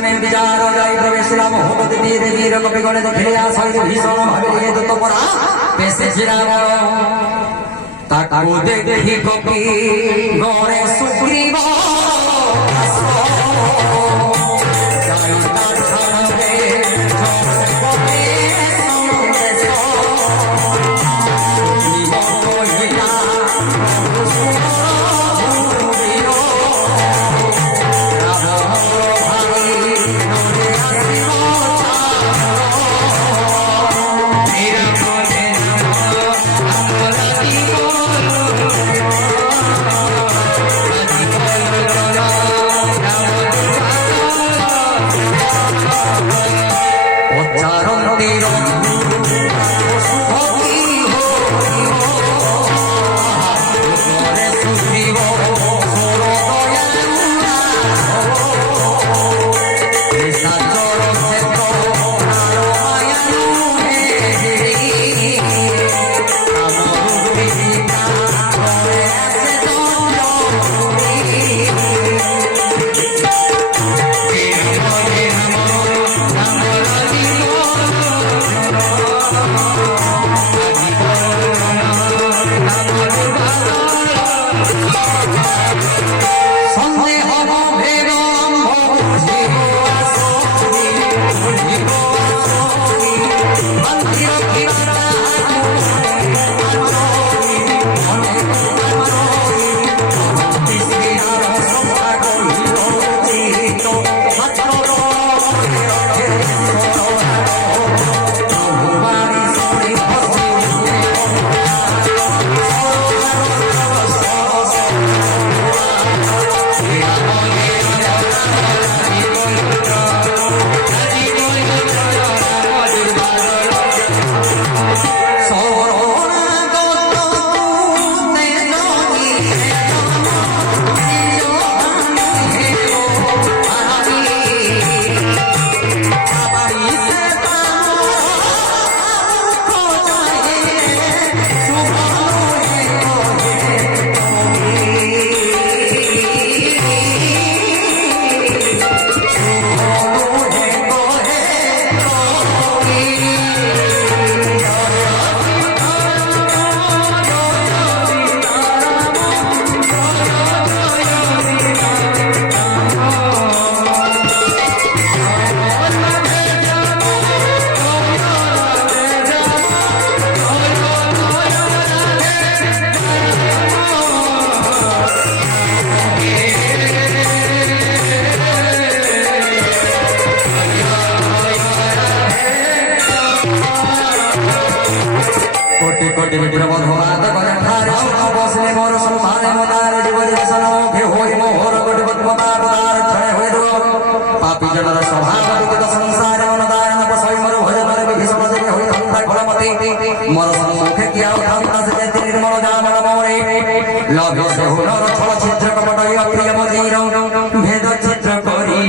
প্রেমে বিচার যাই প্রবেশিলাম ভগবতী দেবীর কপি গণে দেখিয়া সহিত ভীষণ ভাবে দূত পরা পেশেছিলাম তাকু দেখি কপি গণে সুগ্রীব भेद चित्र करी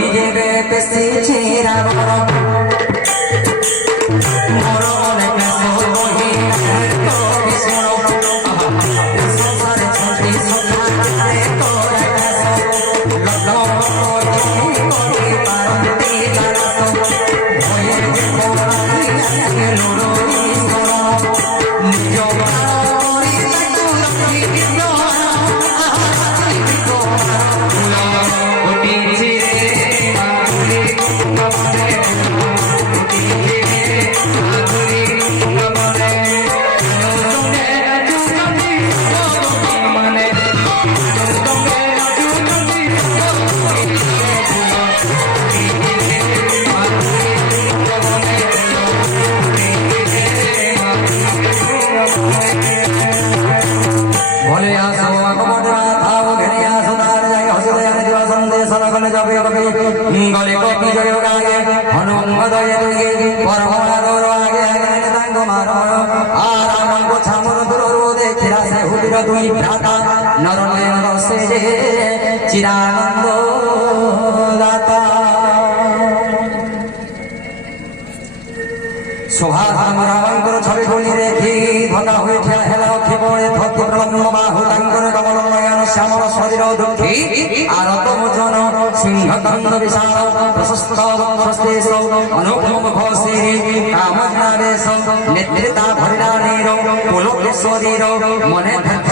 गले कपि जय गागे हनुमदय दुगे परमला गौर आगे आगे तांग मारो आराम को छामुर दुरु देखिरा से हुदिर दुई भ्राता नरनेन्द्र से चिरानंद दाता शोभाधर छवि बोली रेखी धका हुई ठिया हेला अखि बड़े धत्ती प्रलम्ब बाहु तांकर कमल नयन श्यामल शरीर दुखी आरत मोचन सिंह दंड विशाल প্রশস্ত স্বস্তেশ অনুপম ঘোষেরি কামনাবেশ নেতৃতা ভরিণানীর পুলকেশ্বরীর মনে